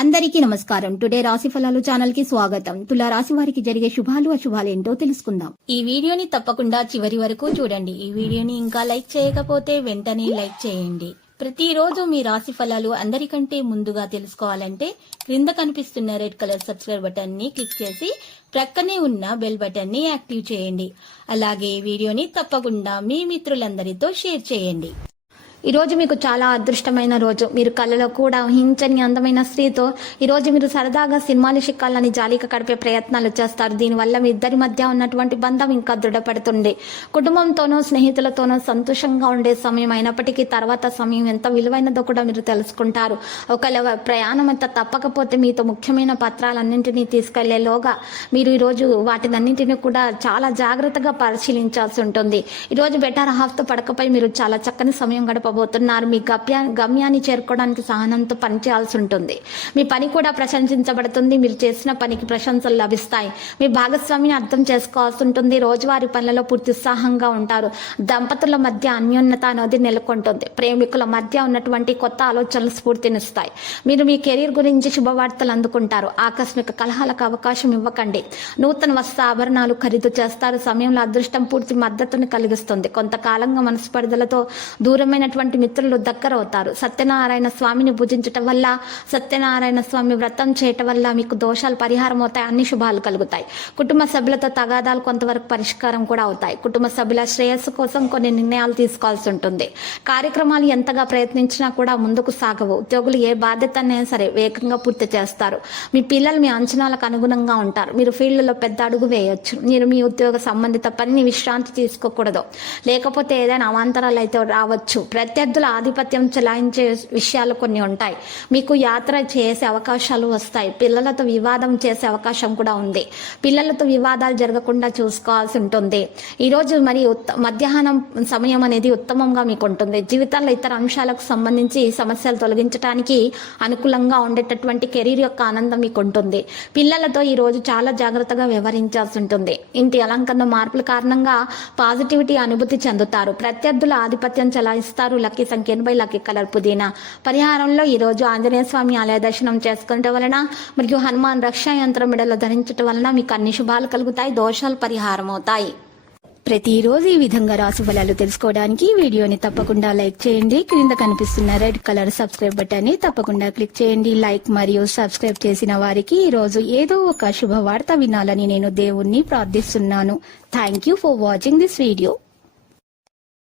అందరికీ నమస్కారం. టుడే రాశి ఫలాలు ఛానల్ కి స్వాగతం. తులా రాశి వారికి జరిగే శుభాలు అశుభాలు ఏంటో తెలుసుకుందాం. ఈ వీడియోని తప్పకుండా చివరి వరకు చూడండి. ఈ వీడియోని ఇంకా లైక్ చేయకపోతే వెంటనే లైక్ చేయండి. ప్రతిరోజు మీ రాశి ఫలాలు అందరికంటే ముందుగా తెలుసుకోవాలంటే క్రింద కనిపిస్తున్న రెడ్ కలర్ సబ్స్క్రైబ్ బటన్ ని క్లిక్ చేసి ప్రక్కనే ఉన్న బెల్ బటన్ ని యాక్టివ్ చేయండి. అలాగే ఈ వీడియోని తప్పకుండా మీ మిత్రులందరితో షేర్ చేయండి. ఈ రోజు మీకు చాలా అదృష్టమైన రోజు. మీరు కళ్ళలో కూడా ఊహించని అందమైన స్త్రీతో ఈ రోజు మీరు సరదాగా సినిమాలు చిక్కాలని జాలిక గడిపే ప్రయత్నాలు చేస్తారు. దీనివల్ల మీ ఇద్దరి మధ్య ఉన్నటువంటి బంధం ఇంకా దృఢపడుతుంది. కుటుంబంతోనో స్నేహితులతోనో సంతోషంగా ఉండే సమయం అయినప్పటికీ తర్వాత సమయం ఎంత విలువైనదో కూడా మీరు తెలుసుకుంటారు. ఒకవేళ ప్రయాణం అంతా తప్పకపోతే మీతో ముఖ్యమైన పత్రాలన్నింటినీ తీసుకెళ్లేలోగా మీరు ఈరోజు వాటినన్నింటినీ కూడా చాలా జాగ్రత్తగా పరిశీలించాల్సి ఉంటుంది. ఈరోజు బెటర్ హాఫ్తో పడకపై మీరు చాలా చక్కని సమయం గడపబోతున్నారు. మీ గమ్యాన్ని చేరుకోవడానికి సహనంతో పనిచేయాల్సి ఉంటుంది. మీ పని కూడా ప్రశంసించబడుతుంది. మీరు చేసిన పనికి ప్రశంసలు లభిస్తాయి. మీ భాగస్వామిని అర్థం చేసుకోవాల్సి ఉంటుంది. రోజువారీ పనులలో పూర్తి ఉత్సాహంగా ఉంటారు. దంపతుల మధ్య అన్యోన్యత అనేది నెలకొంటుంది. ప్రేమికుల మధ్య ఉన్నటువంటి కొత్త ఆలోచనలు స్ఫూర్తినిస్తాయి. మీరు మీ కెరీర్ గురించి శుభవార్తలు అందుకుంటారు. ఆకస్మిక కలహాలకు అవకాశం ఇవ్వకండి. నూతన వస్త్ర ఆభరణాలు ఖరీదు చేస్తారు. సమయంలో అదృష్టం పూర్తి మద్దతుని కలిగిస్తుంది. కొంతకాలంగా మనస్పర్ధలతో దూరమైనటువంటి మిత్రులు దగ్గరవుతారు. సత్యనారాయణ స్వామిని పూజించటం వల్ల, సత్యనారాయణ స్వామి వ్రతం చేయటం వల్ల మీకు దోషాలు పరిహారం అవుతాయి. అన్ని శుభాలు కలుగుతాయి. కుటుంబ సభ్యులతో తగాదాలు కొంతవరకు పరిష్కారం కూడా అవుతాయి. కుటుంబ సభ్యుల శ్రేయస్సు కోసం కొన్ని నిర్ణయాలు తీసుకోవాల్సి ఉంటుంది. కార్యక్రమాలు ఎంతగా ప్రయత్నించినా కూడా ముందుకు సాగవు. ఉద్యోగులు ఏ బాధ్యత అయినా సరే వేగంగా పూర్తి చేస్తారు. మీ పిల్లలు మీ అంచనాలకు అనుగుణంగా ఉంటారు. మీరు ఫీల్డ్లో పెద్ద అడుగు వేయొచ్చు. మీరు మీ ఉద్యోగ సంబంధిత పనిని విశ్రాంతి తీసుకోకూడదు. లేకపోతే ఏదైనా అవాంతరాలు అయితే రావచ్చు. ప్రత్యర్థుల ఆధిపత్యం చెలాయించే విషయాలు కొన్ని ఉంటాయి. మీకు యాత్ర చేసే అవకాశాలు వస్తాయి. పిల్లలతో వివాదం చేసే అవకాశం కూడా ఉంది. పిల్లలతో వివాదాలు జరగకుండా చూసుకోవాల్సి ఉంటుంది. ఈరోజు మరి మధ్యాహ్నం సమయం అనేది ఉత్తమంగా మీకు ఉంటుంది. జీవితంలో ఇతర అంశాలకు సంబంధించి సమస్యలు తొలగించడానికి అనుకూలంగా ఉండేటటువంటి కెరీర్ యొక్క ఆనందం మీకు ఉంటుంది. పిల్లలతో ఈ రోజు చాలా జాగ్రత్తగా వ్యవహరించాల్సి ఉంటుంది. ఇంటి అలంకరణ మార్పుల కారణంగా పాజిటివిటీ అనుభూతి చెందుతారు. ప్రత్యర్థుల ఆధిపత్యం చెలాయిస్తారు. లక్కీ సంఖ్య 80, లక్కీ కలర్ పుదీనా. పరిహారంలో ఈ రోజు ఆంజనేయ స్వామి ఆలయ దర్శనం చేసుకోవడం వలన మరియు హనుమాన్ రక్షా యంత్రం మెడలో ధరించడం వలన మీకు అన్ని శుభాలు కలుగుతాయి. దోషాలు పరిహారం అవుతాయి. ప్రతిరోజు ఈ విధంగా రాశి ఫలాలు తెలుసుకోవడానికి వీడియోని తప్పకుండా లైక్ చేయండి. క్రింద కనిపిస్తున్న రెడ్ కలర్ సబ్స్క్రైబ్ బటన్ ని తప్పకుండా క్లిక్ చేయండి. లైక్ మరియు సబ్స్క్రైబ్ చేసిన వారికి ఈ రోజు ఏదో ఒక శుభవార్త వినాలని నేను దేవుణ్ణి ప్రార్థిస్తున్నాను. Thank you for watching this video.